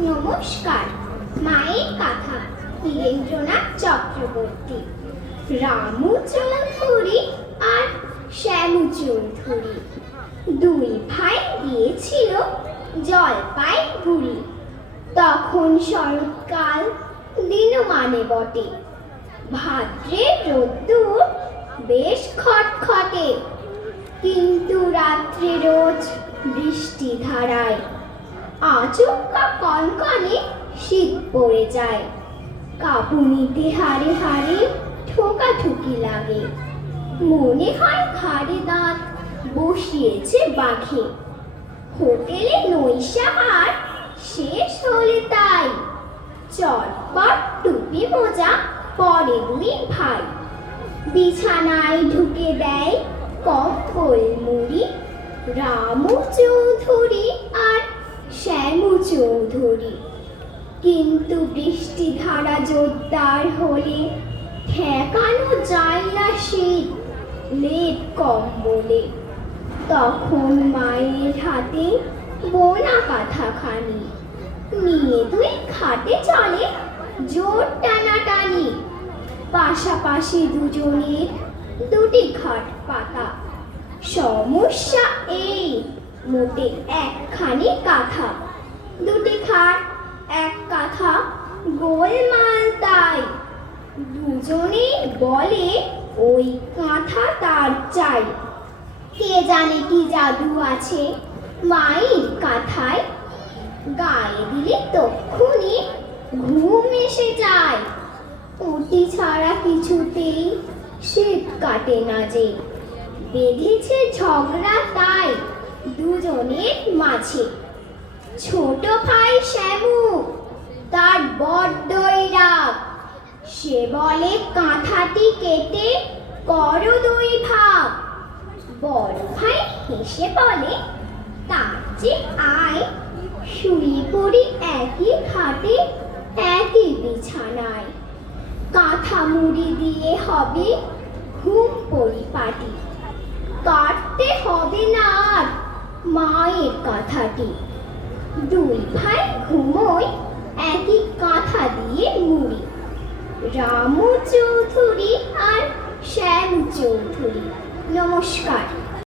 নমস্কার। মায়ের কথা, নীরেন্দ্রনাথ চক্রবর্তী। রামু চৌধুরী আর শ্যামু চৌধুরী দুই ভাই গিয়েছিল জলপাইগুড়ি। তখন শরৎকাল, দিন মানে বটে। ভাদ্রের রোদ্দুর বেশ খটখটে, কিন্তু রাত্রে রোজ বৃষ্টি ধারায় আচমকা কনকনে শীত পড়ে যায়। কাঁপুনিতে হাড়ে হাড়ে ঠোকাঠুকি লাগে। মনে হয় ঘাড়ে দাঁত বসিয়েছে বাঘে। হোটেলে নৈশাহার শেষ হলে তাই চটপট টুপি মোজা পরে দুই ভাই। বিছানায় ঢুকে দেয় কম্বল মুড়ি রামু চৌধুরী আর শ্যামু চৌধুরী। কিন্তু বৃষ্টি ধারা জোরদার হলে ঠেকানো যায় না শীত লেপ কম্বলে। তখন মায়ের হাতে বোনা কাঁথাখানি নিয়ে দুই খাটে চলে জোর টানাটানি। পাশাপাশি দুজনের দুটি খাট পাতা। সমস্যা এই, মোটে একখানি কাঁথা। দুটি খাট এক কাঁথা, গোলমাল তাই। দুজনেই বলে ওই কাঁথা তার চাই। কে জানে কি জাদু আছে মায়ের কাঁথায়। গায়ে দিলে তক্ষুনি ঘুম এসে যায়। উটি ছাড়া কিছুতেই শীত কাটে না যে। বেঁধেছে ঝগড়া তাই দুজনের মাঝে। ছোট ভাই শ্যামু, তার বড্ডই রাগ। সে বলে কাঁথাটি কেটে করো দুই ভাগ। বড় ভাই হেসে বলে তার যে আয়, শুয়ে পড়ি একই খাটে একই বিছানায়। কাঁথা মুড়ি দিয়ে হবে ঘুম পরিপাটি। কাটতে হবে না আর মায়ের কাঁথাটি। দুই ভাই ঘুমোয় একই কাঁথা দিয়ে মুড়ি। রামু চৌধুরী আর শ্যামু চৌধুরী। নমস্কার।